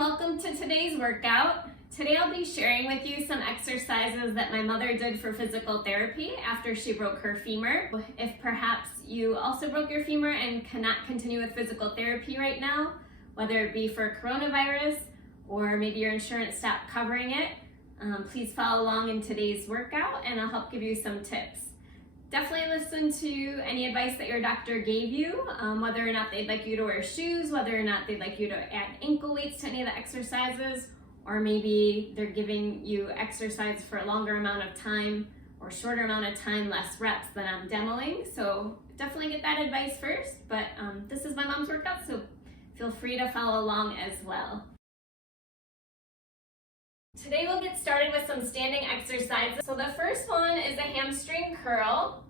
welcome to today's workout. Today I'll be sharing with you some exercises that my mother did for physical therapy after she broke her femur. If perhaps you also broke your femur and cannot continue with physical therapy right now, whether it be for coronavirus or maybe your insurance stopped covering it, please follow along in today's workout and I'll help give you some tips. Definitely listen to any advice that your doctor gave you, whether or not they'd like you to wear shoes, whether or not they'd like you to add ankle weights to any of the exercises, or maybe they're giving you exercise for a longer amount of time or shorter amount of time, less reps than I'm demoing. So definitely get that advice first, but this is my mom's workout, so feel free to follow along as well. Today we'll get started with some standing exercises. So the first one is a hamstring curl,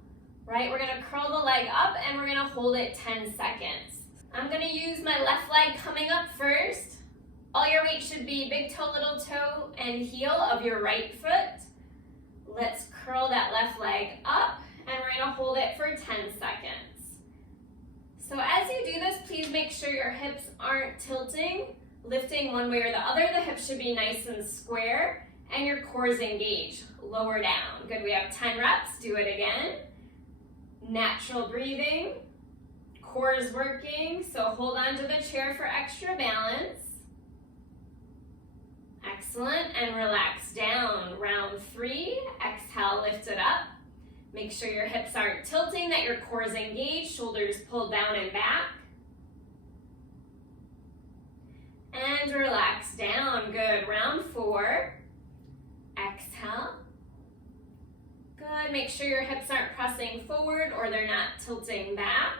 right? We're gonna curl the leg up and we're gonna hold it 10 seconds. I'm gonna use my left leg coming up first. All your weight should be big toe, little toe, and heel of your right foot. Let's curl that left leg up and we're gonna hold it for 10 seconds. So as you do this, please make sure your hips aren't tilting, lifting one way or the other. The hips should be nice and square and your core is engaged. Lower down. Good, we have 10 reps. Do it again. Natural breathing. Core is working, so hold on to the chair for extra balance. Excellent, and relax down. Round 3, exhale, lift it up. Make sure your hips aren't tilting, that your core is engaged, shoulders pulled down and back. And relax down. Good. Round 4. Exhale. Good. Make sure your hips aren't pressing forward or they're not tilting back,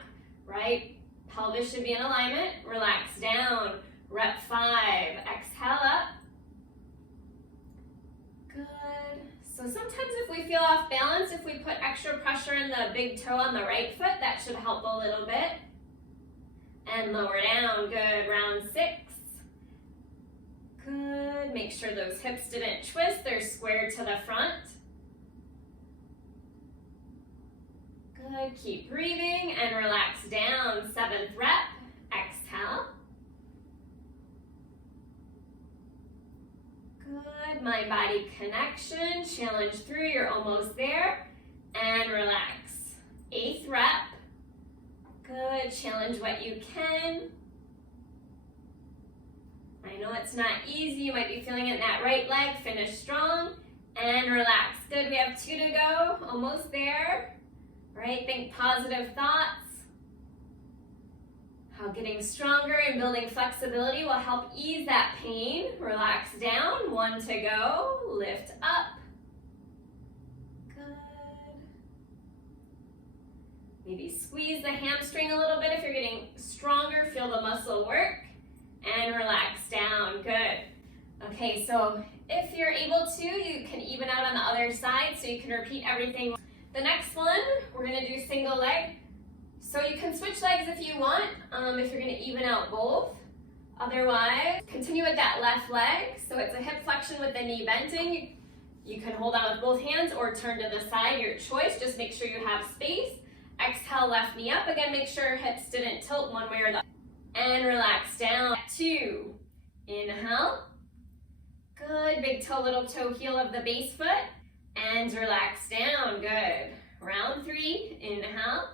right? Pelvis should be in alignment. Relax down. Rep 5. Exhale up. Good. So sometimes if we feel off balance, if we put extra pressure in the big toe on the right foot, that should help a little bit. And lower down. Good. Round 6. Good. Make sure those hips didn't twist. They're square to the front. Good. Keep breathing and relax down. 7th rep. Exhale. Good. Mind-body connection. Challenge through. You're almost there. And relax. 8th rep. Good. Challenge what you can. I know it's not easy. You might be feeling it in that right leg. Finish strong and relax. Good. We have 2 to go. Almost there. All right. Think positive thoughts. How getting stronger and building flexibility will help ease that pain. Relax down. 1 to go. Lift up. Good. Maybe squeeze the hamstring a little bit if you're getting stronger. Feel the muscle work. And relax down. Good. Okay, so if you're able to, you can even out on the other side so you can repeat everything. The next one, we're going to do single leg. So you can switch legs if you want, if you're going to even out both. Otherwise, continue with that left leg. So it's a hip flexion with the knee bending. You can hold on with both hands or turn to the side, your choice. Just make sure you have space. Exhale, left knee up. Again, make sure hips didn't tilt one way or the other. And relax down. 2. Inhale. Good. Big toe, little toe, heel of the base foot. And relax down. Good. Round 3. Inhale.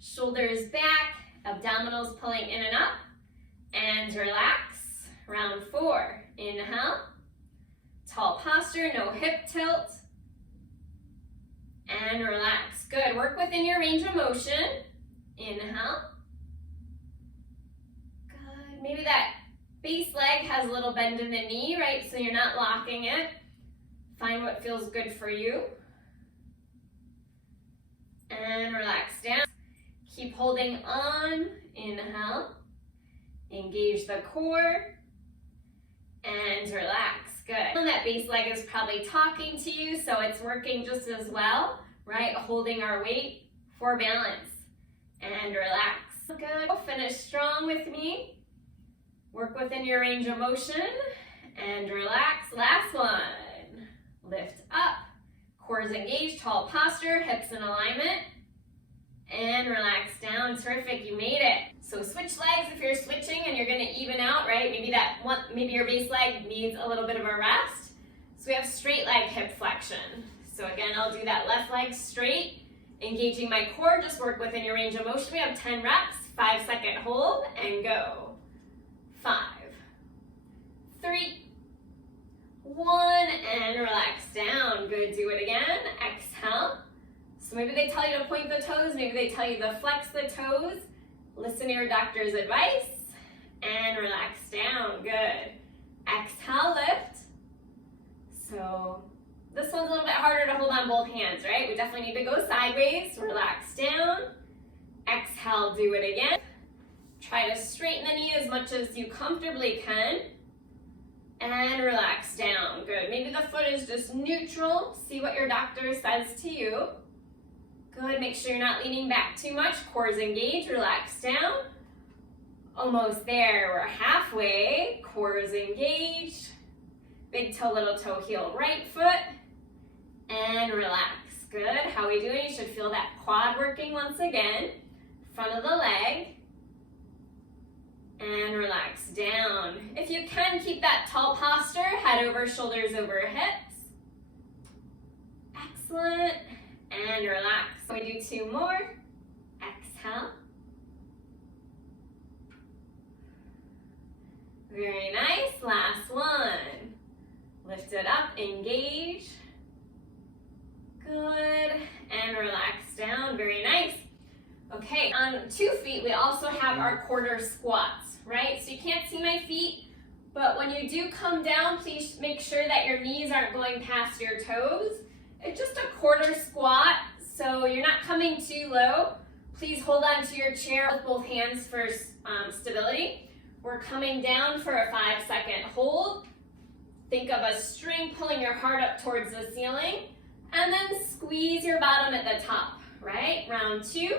Shoulders back. Abdominals pulling in and up. And relax. Round 4. Inhale. Tall posture. No hip tilt. And relax. Good. Work within your range of motion. Inhale. Maybe that base leg has a little bend in the knee, right? So you're not locking it. Find what feels good for you. And relax down. Keep holding on. Inhale. Engage the core. And relax. Good. And that base leg is probably talking to you, so it's working just as well, right? Holding our weight for balance. And relax. Good. Finish strong with me. Work within your range of motion and relax. Last one. Lift up. Core is engaged. Tall posture. Hips in alignment. and relax down. Terrific, you made it. So switch legs if you're switching and you're gonna even out, right? Maybe your base leg needs a little bit of a rest. So we have straight leg hip flexion. So again, I'll do that left leg straight, engaging my core, just work within your range of motion. We have 10 reps, 5-second hold, and go. 5, 3, 1, and relax down. Good, do it again. Exhale. So maybe they tell you to point the toes, maybe they tell you to flex the toes. Listen to your doctor's advice, and relax down. Good. Exhale, lift. So this one's a little bit harder to hold on both hands, right? We definitely need to go sideways. Relax down. Exhale, do it again. Try to straighten the knee as much as you comfortably can. And relax down. Good. Maybe the foot is just neutral. See what your doctor says to you. Good. Make sure you're not leaning back too much. Core's engaged. Relax down. Almost there. We're halfway. Core's engaged. Big toe, little toe, heel, right foot. And relax. Good. How are we doing? You should feel that quad working once again. Front of the leg. And relax down. If you can, keep that tall posture. Head over, shoulders over hips. Excellent. And relax. We do 2 more. Exhale. Very nice. Last one. Lift it up, engage. Good. And relax down. Very nice. Okay, on 2 feet, we also have our quarter squats, right? So you can't see my feet, but when you do come down, please make sure that your knees aren't going past your toes. It's just a quarter squat, so you're not coming too low. Please hold on to your chair with both hands for stability. We're coming down for a 5-second hold. Think of a string pulling your heart up towards the ceiling, and then squeeze your bottom at the top, right? Round 2.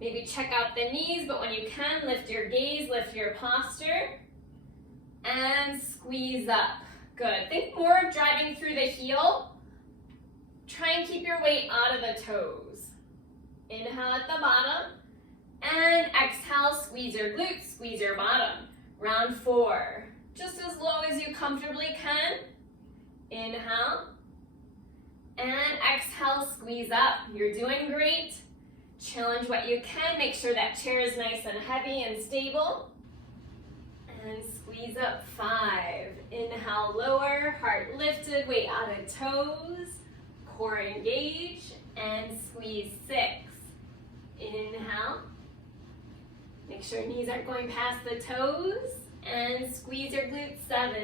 Maybe check out the knees, but when you can, lift your gaze, lift your posture, and squeeze up. Good. Think more of driving through the heel. Try and keep your weight out of the toes. Inhale at the bottom, and exhale, squeeze your glutes, squeeze your bottom. Round 4. Just as low as you comfortably can. Inhale, and exhale, squeeze up. You're doing great. Challenge what you can. Make sure that chair is nice and heavy and stable. And squeeze up. 5. Inhale, lower, heart lifted, weight out of toes, core engaged, and squeeze. 6. Inhale. Make sure knees aren't going past the toes, and squeeze your glutes. 7.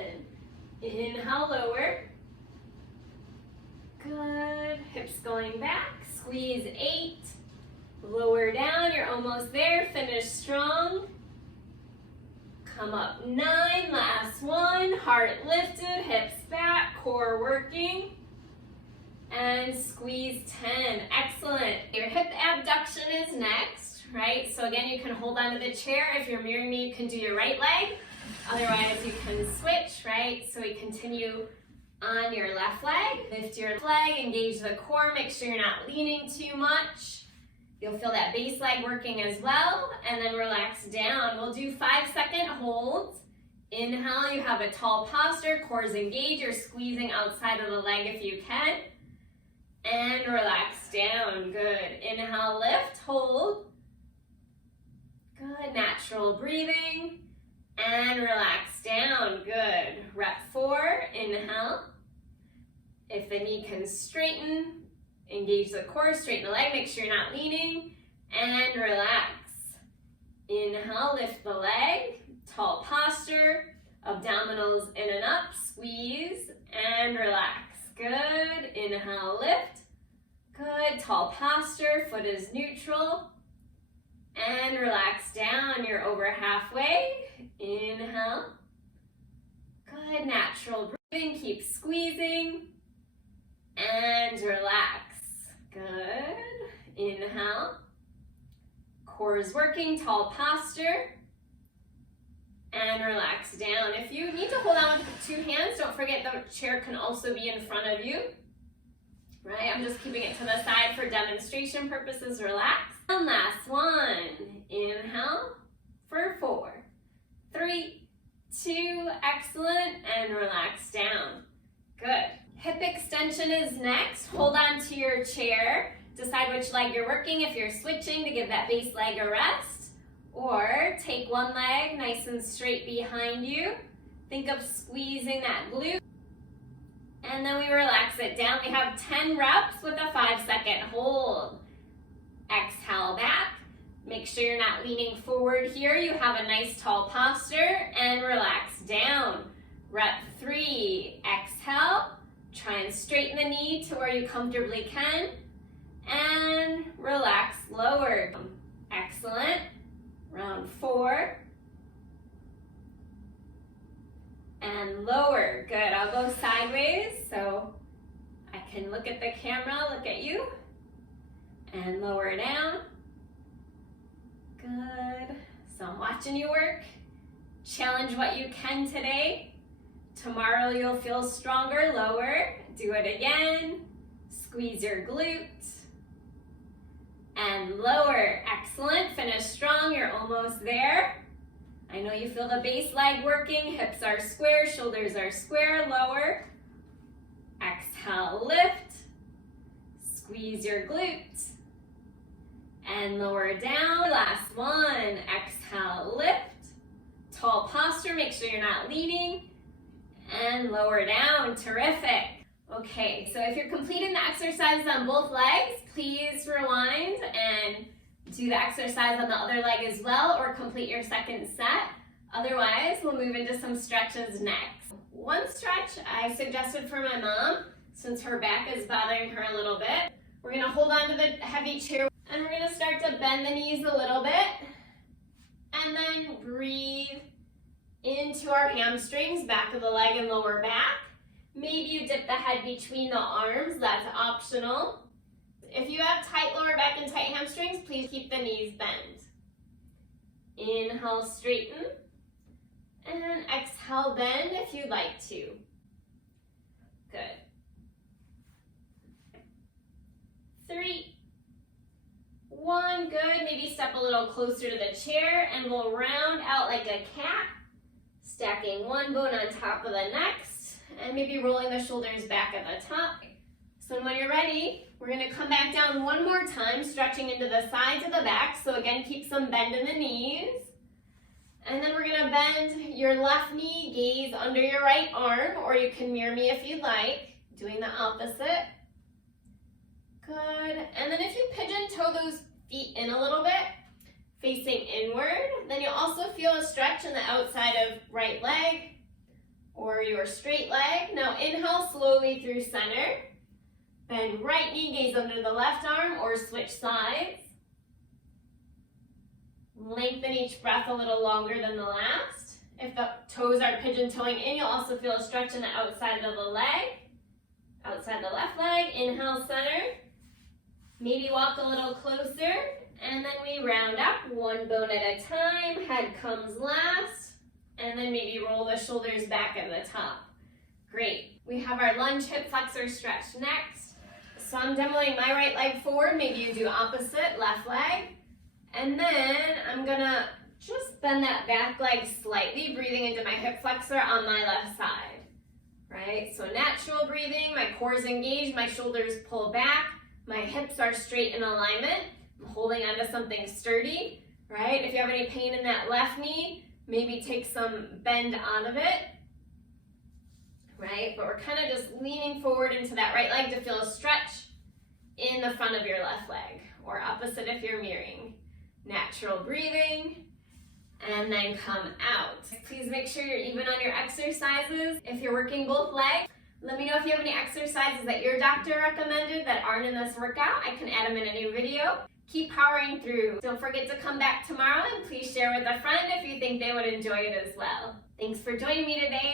Inhale, lower. Good. Hips going back. Squeeze. 8. Lower down, you're almost there. Finish strong. Come up. 9, last one. Heart lifted, hips back, core working. And squeeze. 10. Excellent. Your hip abduction is next, right? So again, you can hold onto the chair. If you're mirroring me, you can do your right leg. Otherwise, you can switch, right? So we continue on your left leg. Lift your leg, engage the core. Make sure you're not leaning too much. You'll feel that base leg working as well, and then relax down. We'll do 5-second holds. Inhale, you have a tall posture, core's engaged, you're squeezing outside of the leg if you can. And relax down, good. Inhale, lift, hold. Good, natural breathing. And relax down, good. Rep 4, inhale. If the knee can straighten, engage the core, straighten the leg, make sure you're not leaning, and relax. Inhale, lift the leg, tall posture, abdominals in and up, squeeze, and relax. Good, inhale, lift. Good, tall posture, foot is neutral, and relax down, you're over halfway. Inhale. Good, natural breathing, keep squeezing, and relax. Good. Inhale. Core is working, tall posture. And relax down. If you need to hold on with 2 hands, don't forget the chair can also be in front of you. Right? I'm just keeping it to the side for demonstration purposes. Relax. And last one. Inhale for 4, 3, 2, excellent, and relax down. Good. Hip extension is next. Hold on to your chair. Decide which leg you're working if you're switching to give that base leg a rest. Or take one leg nice and straight behind you. Think of squeezing that glute. And then we relax it down. We have 10 reps with a 5-second hold. Exhale back. Make sure you're not leaning forward here. You have a nice tall posture and relax down. Rep 3, exhale. Try and straighten the knee to where you comfortably can. And relax lower. Excellent. Round 4. And lower. Good. I'll go sideways so I can look at the camera, look at you. And lower down. Good. So I'm watching you work. Challenge what you can today. Tomorrow you'll feel stronger. Lower. Do it again. Squeeze your glute. And lower. Excellent. Finish strong. You're almost there. I know you feel the base leg working. Hips are square. Shoulders are square. Lower. Exhale. Lift. Squeeze your glute. And lower down. Last one. Exhale. Lift. Tall posture. Make sure you're not leaning. And lower down. Terrific. Okay, so if you're completing the exercises on both legs, please rewind and do the exercise on the other leg as well, or complete your second set. Otherwise, we'll move into some stretches next. One stretch I suggested for my mom, since her back is bothering her a little bit. We're gonna hold on to the heavy chair and we're gonna start to bend the knees a little bit. And then breathe into our hamstrings, back of the leg and lower back. Maybe you dip the head between the arms, that's optional. If you have tight lower back and tight hamstrings, please keep the knees bent. Inhale, straighten. And exhale, bend if you'd like to. Good. 3, 1, good. Maybe step a little closer to the chair and we'll round out like a cat, stacking one bone on top of the next. And maybe rolling the shoulders back at the top. So when you're ready, we're gonna come back down one more time, stretching into the sides of the back. So again, keep some bend in the knees. And then we're gonna bend your left knee, gaze under your right arm, or you can mirror me if you'd like, doing the opposite. Good. And then if you pigeon toe those feet in a little bit, facing inward, then you'll also feel a stretch in the outside of right leg, or your straight leg. Now inhale slowly through center. Bend right knee, gaze under the left arm, or switch sides. Lengthen each breath a little longer than the last. If the toes are pigeon toeing in, you'll also feel a stretch in the outside of the leg. Outside the left leg, inhale center. Maybe walk a little closer, and then we round up one bone at a time. Head comes last. And then maybe roll the shoulders back at the top. Great. We have our lunge hip flexor stretch next. So I'm demoing my right leg forward. Maybe you do opposite, left leg. And then I'm gonna just bend that back leg slightly, breathing into my hip flexor on my left side. Right? So natural breathing, my core is engaged, my shoulders pull back, my hips are straight in alignment. I'm holding onto something sturdy. Right? If you have any pain in that left knee, maybe take some bend out of it, right? But we're kind of just leaning forward into that right leg to feel a stretch in the front of your left leg, or opposite if you're mirroring. Natural breathing, and then come out. Please make sure you're even on your exercises. If you're working both legs, let me know if you have any exercises that your doctor recommended that aren't in this workout. I can add them in a new video. Keep powering through. Don't forget to come back tomorrow and please share with a friend if you think they would enjoy it as well. Thanks for joining me today.